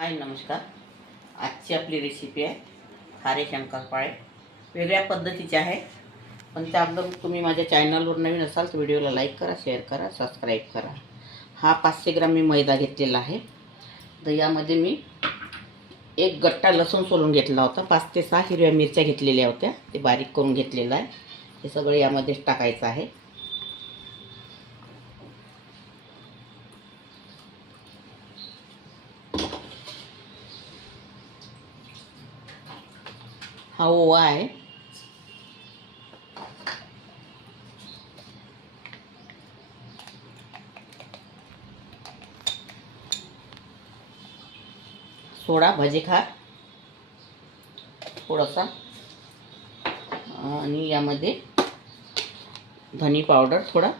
हाय नमस्कार. आजची आपली रेसिपी आहे खारे शंकरपाळे. वेगळ्या पद्धतीचे आहे, पण त्याबद्दल तुम्ही माझ्या चॅनलवर नवीन असाल तर व्हिडिओला लाईक करा, शेअर करा, सबस्क्राईब करा. हा 500 ग्राम मी मैदा घेतलेला आहे. तर यामध्ये मी एक गट्टा लसूण सोलून घेतला होता. 5 ते 6 हिरव्या मिरच्या घेतलेल्या होत्या, ते बारीक करून घेतलेलं आहे. हे सगळं यामध्येच टाकायचं आहे. हा ओवा आहे. सोडा, भजीखार थोडासा, आणि यामध्ये धनी पावडर थोडा,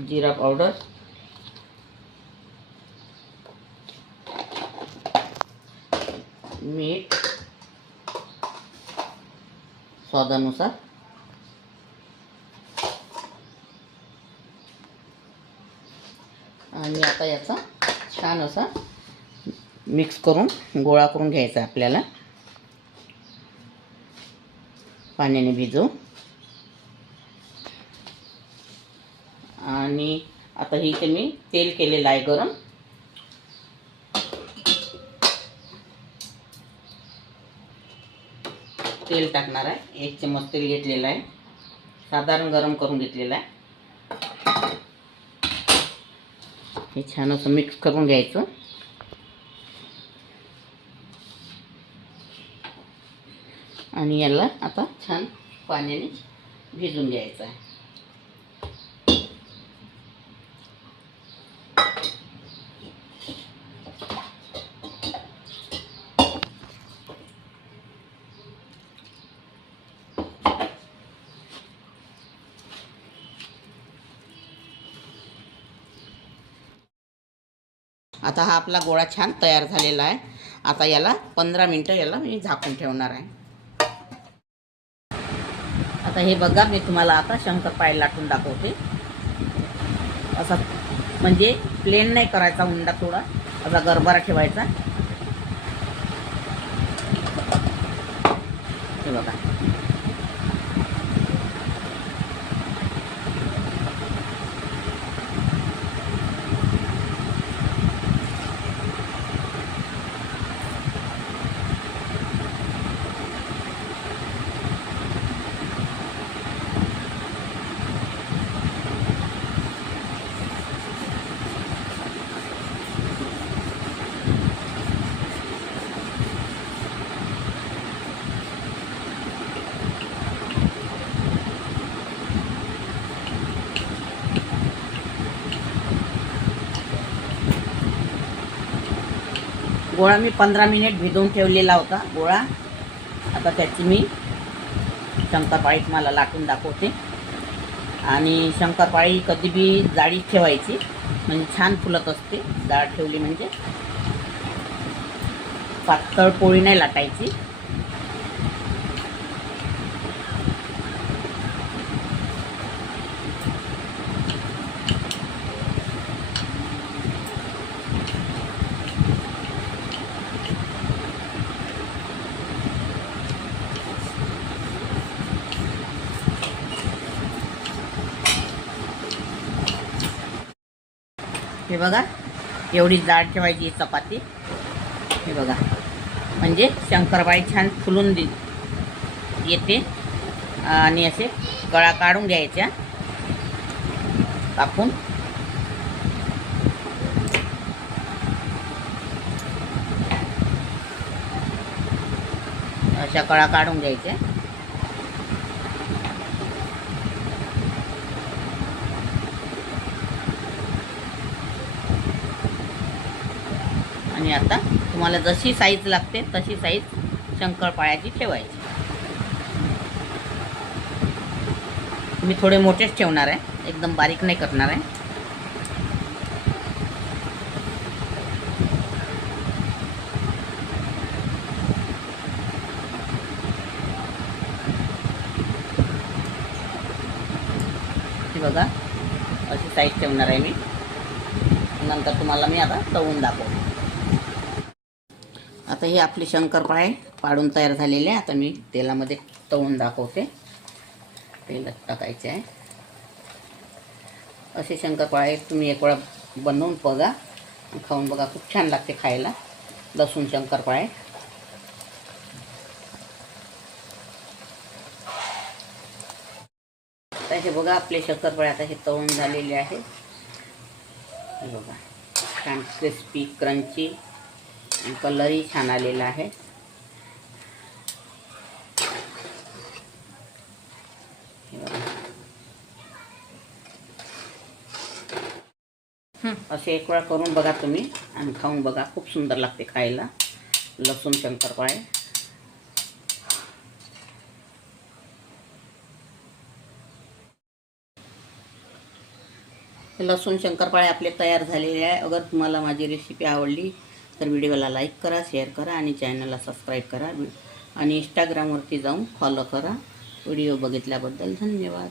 जीरा पावडर, मीठ स्वादानुसार, आणि आता याचा छान असा मिक्स करून गोळा करून घ्यायचा आपल्याला. पाण्याने भिजवू. आणि आता इथे मी तेल केलेलं आहे गरम. तेल टाकणार आहे. 1 चम्मच तेल घेतलेलं आहे, साधारण गरम करून घेतलेलं आहे. हे छान असं मिक्स करून घ्यायचं. आणि याला आता छान पाण्याने भिजून घ्यायचं आहे. आता हा आपला गोळा छान तयार झालेला आहे. आता याला 15 मिनिटं याला मी झाकून ठेवणार आहे. आता हे बघा, मी तुम्हाला आता शंकरपाळे लाटून दाखवते. असा म्हणजे प्लेन नाही करायचा, उंडा थोडा असा गरबारा ठेवायचा. हे बघा, गोळा मी 15 मिनिट भिजवून ठेवलेला होता गोळा. आता त्याची मी शंकरपाळी तुम्हाला लाटून दाखवते. आणि शंकरपाळी कधी बी जाडी ठेवायची, म्हणजे छान फुलत असते. जाड ठेवली म्हणजे पातळ पोळी नाही लाटायची. हे बघा, एवढी जाड ठेवायची चपाती. हे बघा, म्हणजे शंकरपाळी छान फुलून येते. आणि असे गळा काढून घ्यायच्या कापून. अशा कळा काढून घ्यायच्या. आणि आता तुम्हाला जशी साईज लागते तशी साईज शंकरपाळ्याची ठेवायची. मी थोडे मोठेच ठेवणार आहे, एकदम बारीक नाही करणार आहे. हे बघा, अशी साईज ठेवणार आहे मी. नंतर तुम्हाला मी आता तळून दाखवतो. आता हे आपले शंकरपाळे पाडून तयार झालेले आहे. आता मी तेलामध्ये तळून दाखवते. तेलात टाकायचे आहे. असे शंकरपाळे तुम्ही एक वेळा बनवून बघा, खाऊन बघा. खूप छान लागते खायला लसूण शंकरपाळे. आता हे बघा आपले शंकरपाळे आता हे तळून झालेले आहे. हे बघा छान क्रिस्पी क्रंची, कलरही छान आलेला आहे. असे एक वेळा करून बघा तुम्ही आणि खाऊन बघा. खूप सुंदर लागते खायला लसूण शंकरपाळे. लसूण शंकरपाळे आपले तयार झालेले आहे. अगर तुम्हाला माझी रेसिपी आवडली तर व्हिडिओला लाईक करा, शेअर करा आणि चॅनलला सबस्क्राईब करा आणि इंस्टाग्रामवरती जाऊन फॉलो करा. व्हिडिओ बघितल्याबद्दल धन्यवाद.